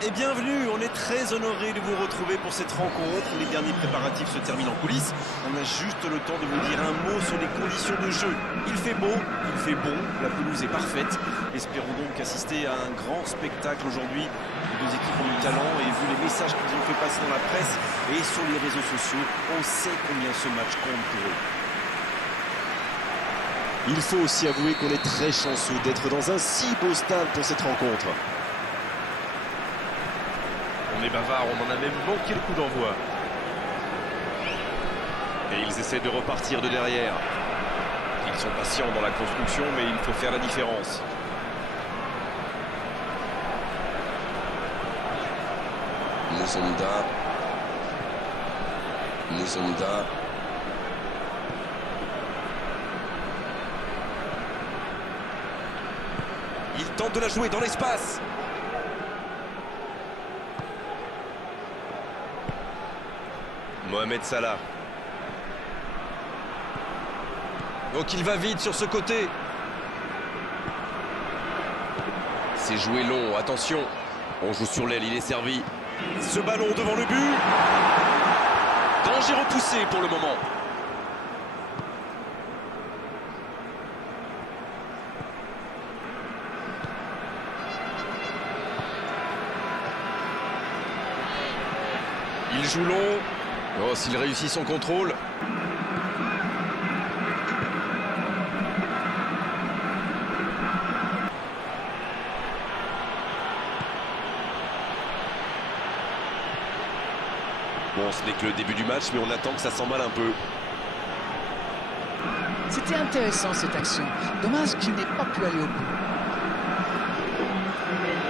Et bienvenue, on est très honoré de vous retrouver pour cette rencontre. Les derniers préparatifs se terminent en coulisses. On a juste le temps de vous dire un mot sur les conditions de jeu. Il fait beau, il fait bon, la pelouse est parfaite. Espérons donc assister à un grand spectacle aujourd'hui. Les deux équipes ont du talent et vu les messages qu'ils ont fait passer dans la presse et sur les réseaux sociaux, on sait combien ce match compte pour eux. Il faut aussi avouer qu'on est très chanceux d'être dans un si beau stade pour cette rencontre. On est bavard, on en a même manqué le coup d'envoi. Et ils essaient de repartir de derrière. Ils sont patients dans la construction, mais il faut faire la différence. Mousonda. Il tente de la jouer dans l'espace. Mohamed Salah. Donc il va vite sur ce côté. C'est joué long, attention. On joue sur l'aile, il est servi. Ce ballon devant le but. Danger repoussé pour le moment. Il joue long. Oh, s'il réussit son contrôle. Bon, ce n'est que le début du match, mais on attend que ça s'emballe un peu. C'était intéressant cette action. Dommage qu'il n'ait pas pu aller au bout.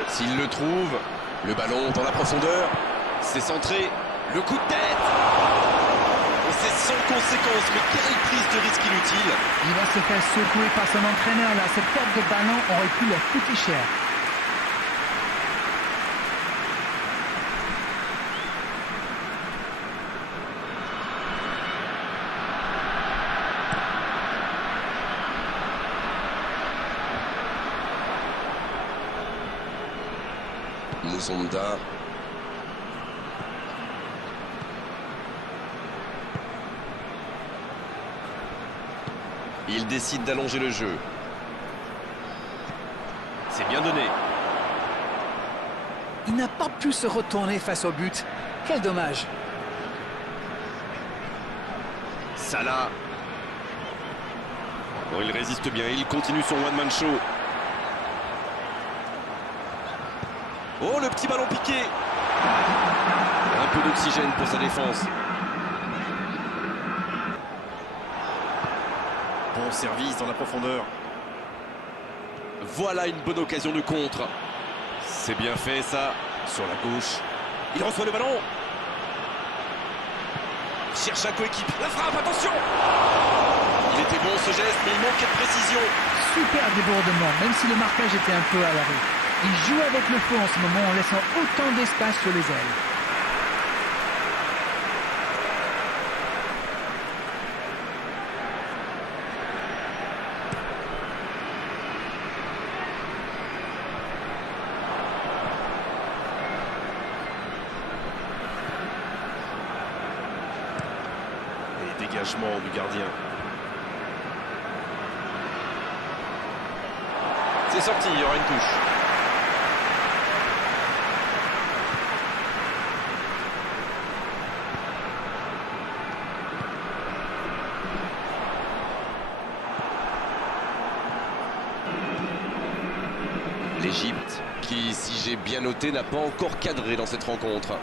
S'il le trouve, le ballon dans la profondeur. C'est centré. Le coup de tête. C'est sans conséquence, mais quelle prise de risque inutile. Il va se faire secouer par son entraîneur là. Cette perte de ballon aurait pu leur coûter cher. Mousonda. Il décide d'allonger le jeu. C'est bien donné. Il n'a pas pu se retourner face au but. Quel dommage. Salah. Bon, il résiste bien, il continue son one-man show. Oh, le petit ballon piqué. Un peu d'oxygène pour sa défense. Bon service dans la profondeur. Voilà une bonne occasion de contre. C'est bien fait ça. Sur la gauche. Il reçoit le ballon. Cherche un coéquipier. La frappe, attention. Il était bon ce geste, mais il manquait de précision. Super débordement, même si le marquage était un peu à l'arrêt. Il joue avec le feu en ce moment en laissant autant d'espace sur les ailes. Et dégagement du gardien. C'est sorti, il y aura une touche. L'Égypte, qui, si j'ai bien noté, n'a pas encore cadré dans cette rencontre.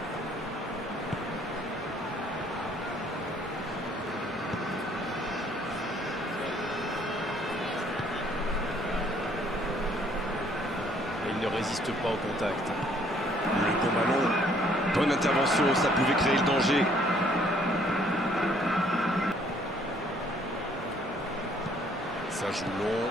Il ne résiste pas au contact. Le bon ballon. Bonne intervention, ça pouvait créer le danger. Ça joue long.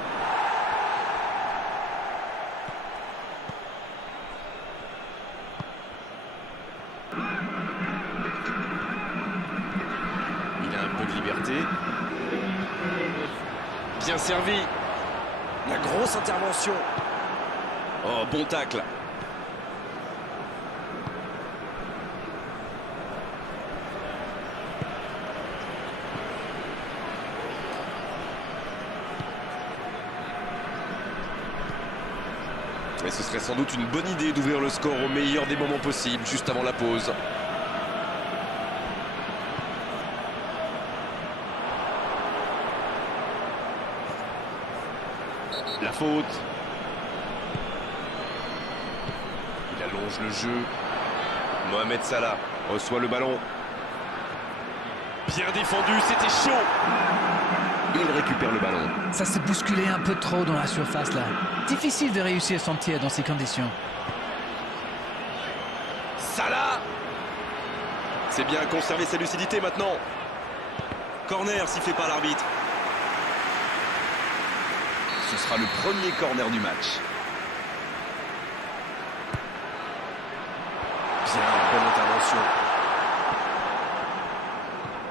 Il a un peu de liberté. Bien servi. La grosse intervention. Oh, bon tacle. Mais ce serait sans doute une bonne idée d'ouvrir le score au meilleur des moments possibles, juste avant la pause. La faute. Il allonge le jeu. Mohamed Salah reçoit le ballon. Bien défendu, c'était chaud. Il récupère le ballon. Ça s'est bousculé un peu trop dans la surface là. Difficile de réussir son tir dans ces conditions. Salah. C'est bien conserver sa lucidité maintenant. Corner sifflé par l'arbitre. Ce sera le premier corner du match. Bien, bonne intervention.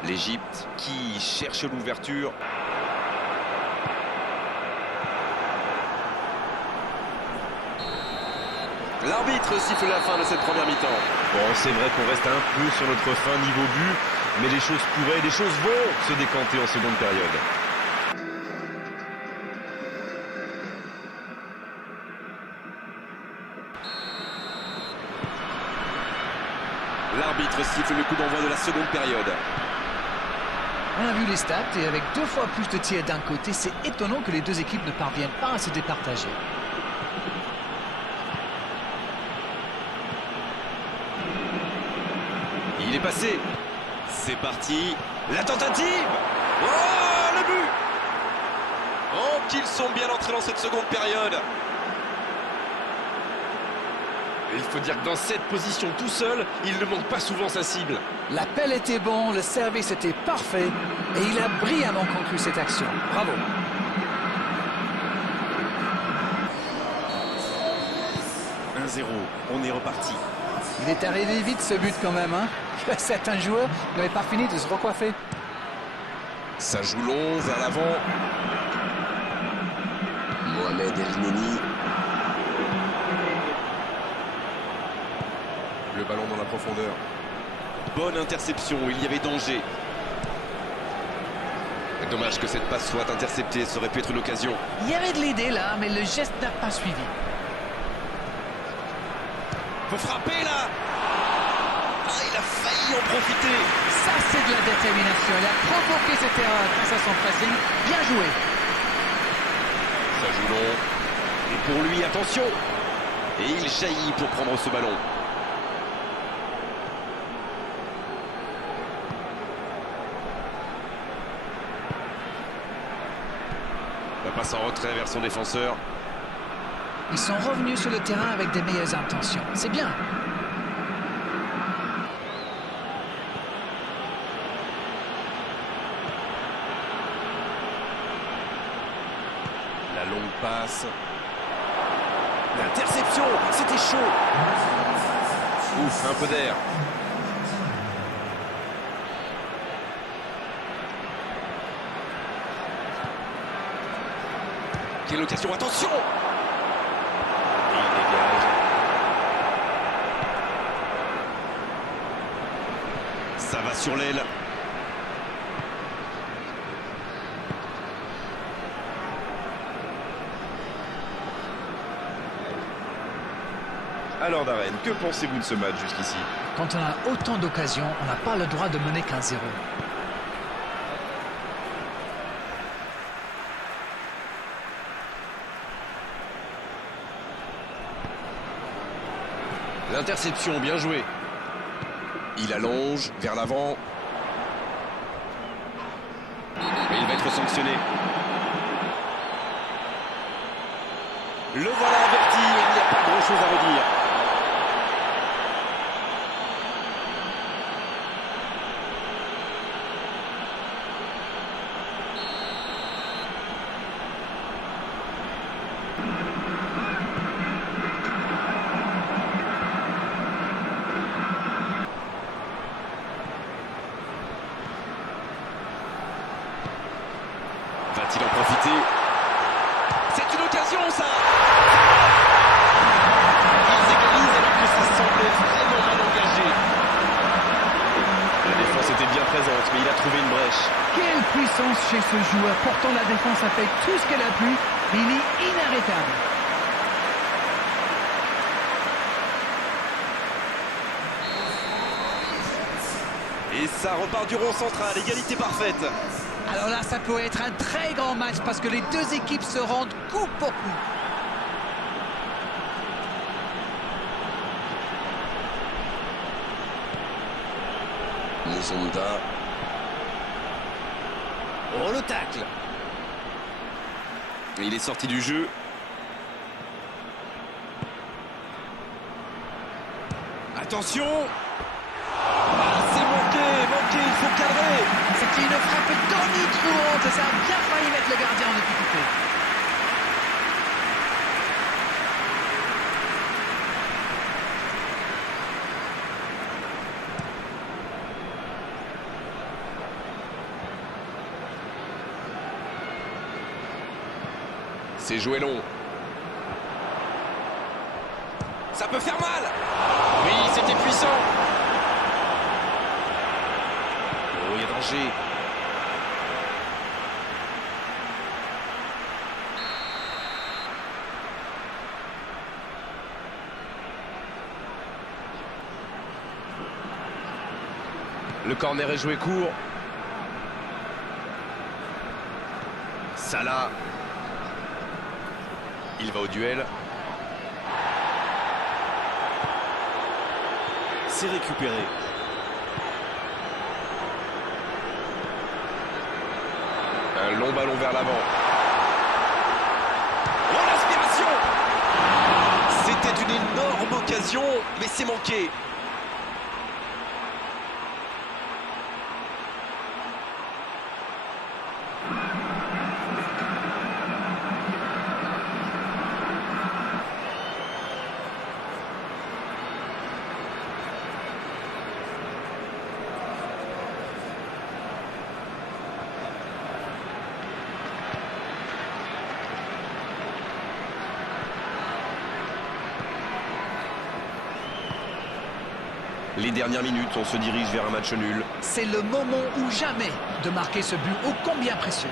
L'Égypte qui cherche l'ouverture. L'arbitre siffle la fin de cette première mi-temps. Bon, c'est vrai qu'on reste un peu sur notre fin niveau but, mais les choses pourraient, les choses vont se décanter en seconde période. L'arbitre siffle le coup d'envoi de la seconde période. On a vu les stats et avec 2 fois plus de tirs d'un côté, c'est étonnant que les deux équipes ne parviennent pas à se départager. Il est passé. C'est parti. La tentative. Oh, le but. Oh, qu'ils sont bien entrés dans cette seconde période. Et il faut dire que dans cette position tout seul, il ne manque pas souvent sa cible. L'appel était bon, le service était parfait et il a brillamment conclu cette action. Bravo. On est reparti. Il est arrivé vite ce but quand même, hein. Certains joueurs n'avaient pas fini de se recoiffer. Ça joue long vers l'avant. Mohamed El-Neni. Le ballon dans la profondeur. Bonne interception, il y avait danger. Dommage que cette passe soit interceptée, ça aurait pu être une occasion. Il y avait de l'idée là, mais le geste n'a pas suivi. Faut frapper là. Ah, il a failli en profiter. Ça, c'est de la détermination. Il a provoqué cette erreur grâce à son pressing. Bien joué. Ça joue long. Et pour lui, attention. Et il jaillit pour prendre ce ballon. La passe en retrait vers son défenseur. Ils sont revenus sur le terrain avec des meilleures intentions. C'est bien. La longue passe. L'interception, c'était chaud. Ouf, un peu d'air. Quelle occasion, attention. Et il dégage. Ça va sur l'aile. Alors Darren, que pensez-vous de ce match jusqu'ici? Quand on a autant d'occasions, on n'a pas le droit de mener qu'un 0. L'interception, bien joué. Il allonge vers l'avant. Mais il va être sanctionné. Le voilà averti, il n'y a pas grand-chose à redire. Va-t-il en profiter? C'est une occasion, ça! Ils égalisent alors que ça semblait vraiment mal engagé. La défense était bien présente, mais il a trouvé une brèche. Quelle puissance chez ce joueur. Pourtant, la défense a fait tout ce qu'elle a pu. Il est inarrêtable. Et ça repart du rond central, égalité parfaite. Alors là, ça peut être un très grand match parce que les deux équipes se rendent coup pour coup. Muzonda. Oh, le tacle. Et il est sorti du jeu. Attention. Ah, c'est manqué, il faut cadrer. C'était une frappe tonitruante et ça a bien failli mettre le gardien en difficulté. C'est joué long. Ça peut faire mal. Oui, c'était puissant. Oh, il y a danger. Le corner est joué court. Salah. Il va au duel. C'est récupéré. Un long ballon vers l'avant. Oh, l'aspiration. C'était une énorme occasion, mais c'est manqué. Les dernières minutes, on se dirige vers un match nul. C'est le moment ou jamais de marquer ce but ô combien précieux.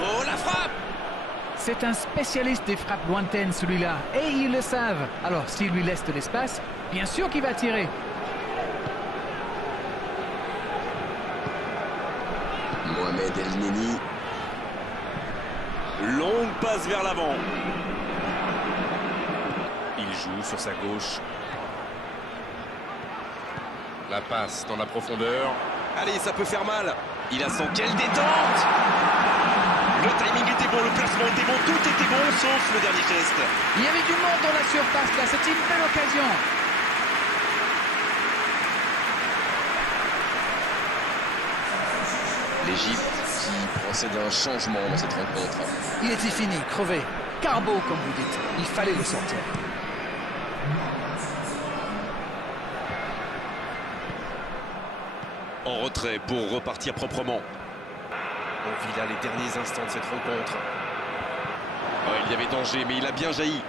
Oh, la frappe. C'est un spécialiste des frappes lointaines, celui-là. Et ils le savent. Alors, s'il lui laisse de l'espace, bien sûr qu'il va tirer. Mohamed El Neni. Longue passe vers l'avant. Il joue sur sa gauche. La passe dans la profondeur. Allez, ça peut faire mal. Il a son quelle détente. Le timing était bon, le placement était bon, tout était bon, sauf le dernier geste. Il y avait du monde dans la surface, là. C'était une belle occasion. L'Égypte qui procède à un changement dans cette rencontre. Il était fini, crevé. Carbo, comme vous dites. Il fallait le sortir. En retrait pour repartir proprement. On vit là les derniers instants de cette rencontre. Oh, il y avait danger, mais il a bien jailli.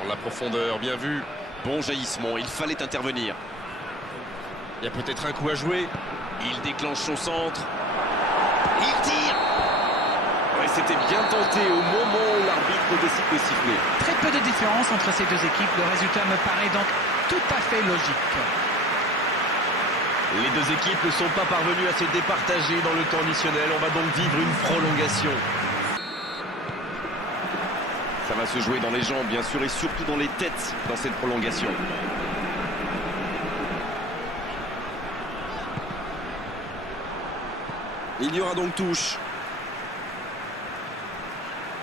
Dans la profondeur, bien vu. Bon jaillissement, il fallait intervenir. Il y a peut-être un coup à jouer. Il déclenche son centre. Il tire. Ouais, c'était bien tenté au moment où l'arbitre décide de siffler. Très peu de différence entre ces deux équipes. Le résultat me paraît donc tout à fait logique. Les deux équipes ne sont pas parvenues à se départager dans le temps additionnel. On va donc vivre une prolongation. Ça va se jouer dans les jambes, bien sûr, et surtout dans les têtes dans cette prolongation. Il y aura donc touche.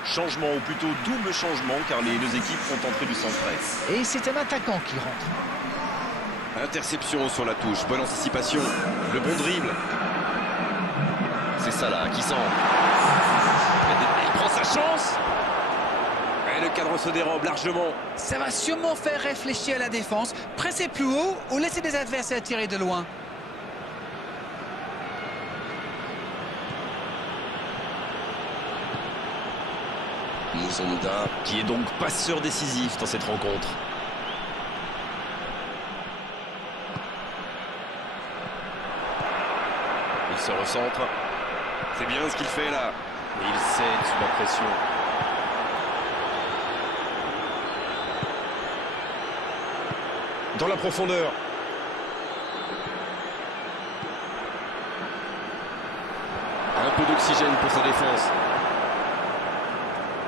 Changement, ou plutôt double changement, car les deux équipes font entrer du centre. Et c'est un attaquant qui rentre. Interception sur la touche, bonne anticipation, le bon dribble. C'est Salah qui centre. Il prend sa chance. Et le cadre se dérobe largement. Ça va sûrement faire réfléchir la défense. Presser plus haut ou laisser des adversaires tirer de loin. Musonda. qui est donc passeur décisif dans cette rencontre. Il se recentre. C'est bien ce qu'il fait là. Et il cède sous la pression. Dans la profondeur. Un peu d'oxygène pour sa défense.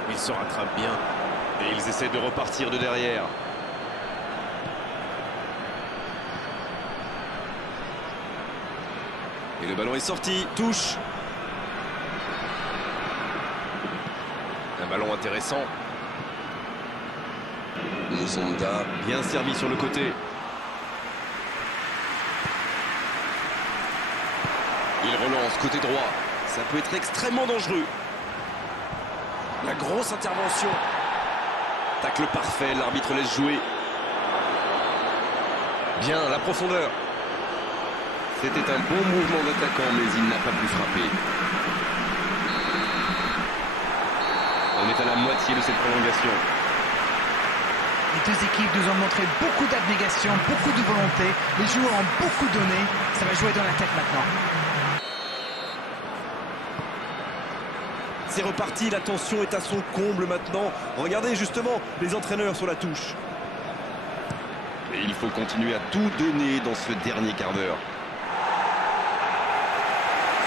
Il se rattrape bien. Et ils essaient de repartir de derrière. Et le ballon est sorti, touche. Un ballon intéressant. Musonda. Bien servi sur le côté. Il relance côté droit. Ça peut être extrêmement dangereux. La grosse intervention. Tacle parfait, l'arbitre laisse jouer. Bien, la profondeur. C'était un bon mouvement d'attaquant, mais il n'a pas pu frapper. On est à la moitié de cette prolongation. Les deux équipes nous ont montré beaucoup d'abnégation, beaucoup de volonté. Les joueurs ont beaucoup donné. Ça va jouer dans la tête maintenant. C'est reparti, la tension est à son comble maintenant. Regardez justement les entraîneurs sur la touche. Et il faut continuer à tout donner dans ce dernier quart d'heure.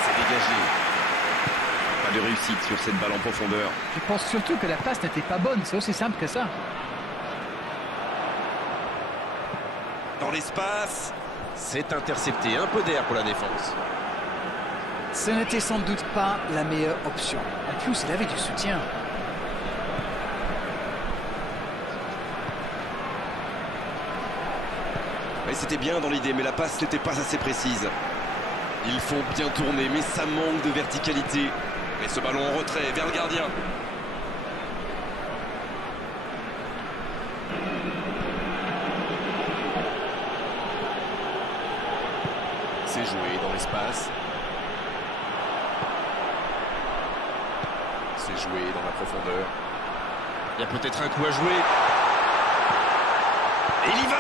C'est dégagé. Pas de réussite sur cette balle en profondeur. Je pense surtout que la passe n'était pas bonne. C'est aussi simple que ça. Dans l'espace. C'est intercepté, un peu d'air pour la défense. Ce n'était sans doute pas la meilleure option. En plus, il avait du soutien. Et c'était bien dans l'idée, mais la passe n'était pas assez précise. Ils font bien tourner, mais ça manque de verticalité. Et ce ballon en retrait vers le gardien. C'est joué dans l'espace. C'est joué dans la profondeur. Il y a peut-être un coup à jouer. Et il y va!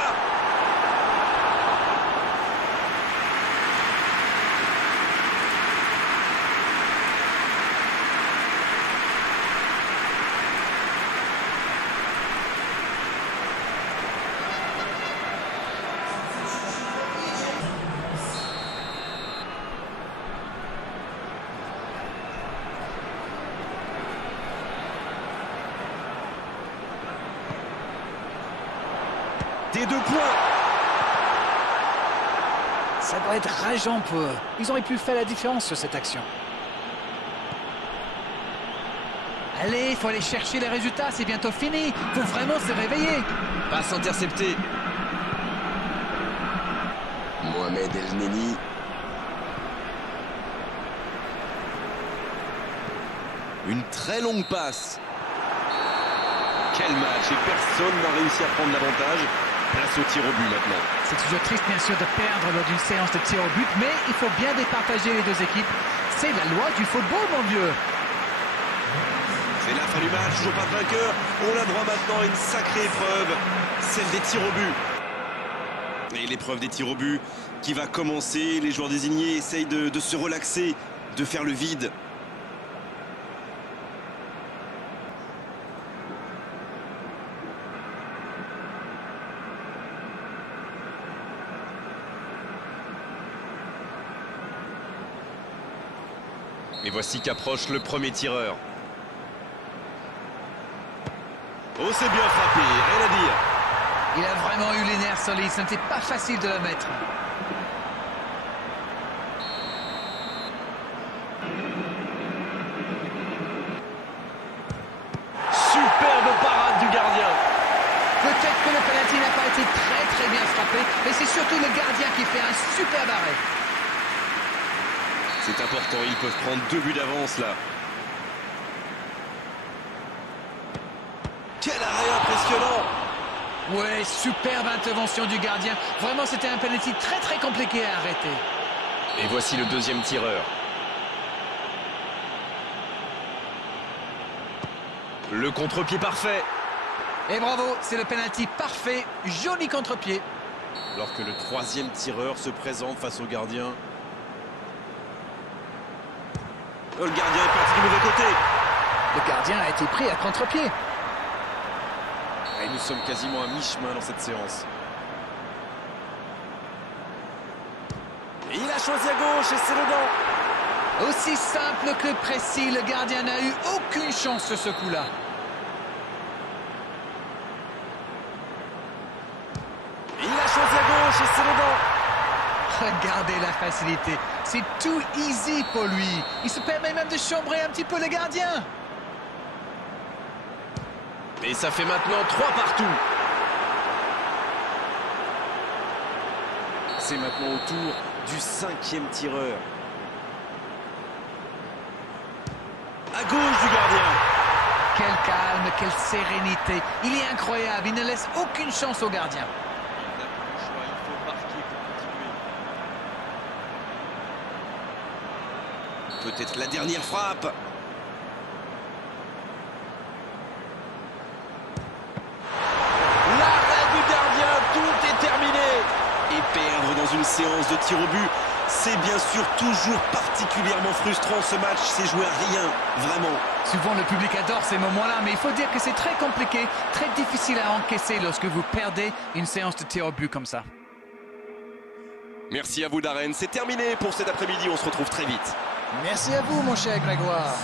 Des 2 points. Ça doit être rageant pour eux. Ils auraient pu faire la différence sur cette action. Allez, il faut aller chercher les résultats. C'est bientôt fini. Il faut vraiment se réveiller. Passe interceptée. Mohamed El Neni. Une très longue passe. Quel match, et personne n'a réussi à prendre l'avantage. Place au tir au but maintenant. C'est toujours triste, bien sûr, de perdre lors d'une séance de tir au but, mais il faut bien départager les deux équipes. C'est la loi du football, mon vieux. C'est la fin du match, toujours pas de vainqueur. On a droit maintenant à une sacrée épreuve, celle des tirs au but. Et l'épreuve des tirs au but qui va commencer. Les joueurs désignés essayent de se relaxer, de faire le vide. Et voici qu'approche le premier tireur. Oh, c'est bien frappé, rien à dire. Il a vraiment eu les nerfs solides. Ce n'était pas facile de la mettre. Superbe parade du gardien. Peut-être que le penalty n'a pas été très bien frappé, mais c'est surtout le gardien qui fait un superbe arrêt. C'est important, ils peuvent prendre 2 buts d'avance là. Quel arrêt impressionnant! Ouais, superbe intervention du gardien. Vraiment, c'était un penalty très compliqué à arrêter. Et voici le deuxième tireur. Le contre-pied parfait. Et bravo, c'est le penalty parfait. Joli contre-pied. Alors que le troisième tireur se présente face au gardien. Oh, le gardien est parti du mauvais côté. Le gardien a été pris à contre-pied. Et nous sommes quasiment à mi-chemin dans cette séance. Et il a choisi à gauche et c'est dedans. Aussi simple que précis, le gardien n'a eu aucune chance sur ce coup-là. Et il a choisi à gauche et c'est dedans. Regardez la facilité. C'est tout easy pour lui. Il se permet même de chambrer un petit peu le gardien. Et ça fait maintenant 3 partout. C'est maintenant au tour du cinquième tireur. À gauche du gardien. Quel calme, quelle sérénité. Il est incroyable, il ne laisse aucune chance au gardien. Peut-être la dernière frappe. L'arrêt du gardien, tout est terminé. Et perdre dans une séance de tir au but, c'est bien sûr toujours particulièrement frustrant. Ce match, c'est joué à rien, vraiment. Souvent le public adore ces moments-là, mais il faut dire que c'est très compliqué, très difficile à encaisser lorsque vous perdez une séance de tir au but comme ça. Merci à vous Darren, c'est terminé pour cet après-midi, on se retrouve très vite. Merci à vous mon cher Grégoire.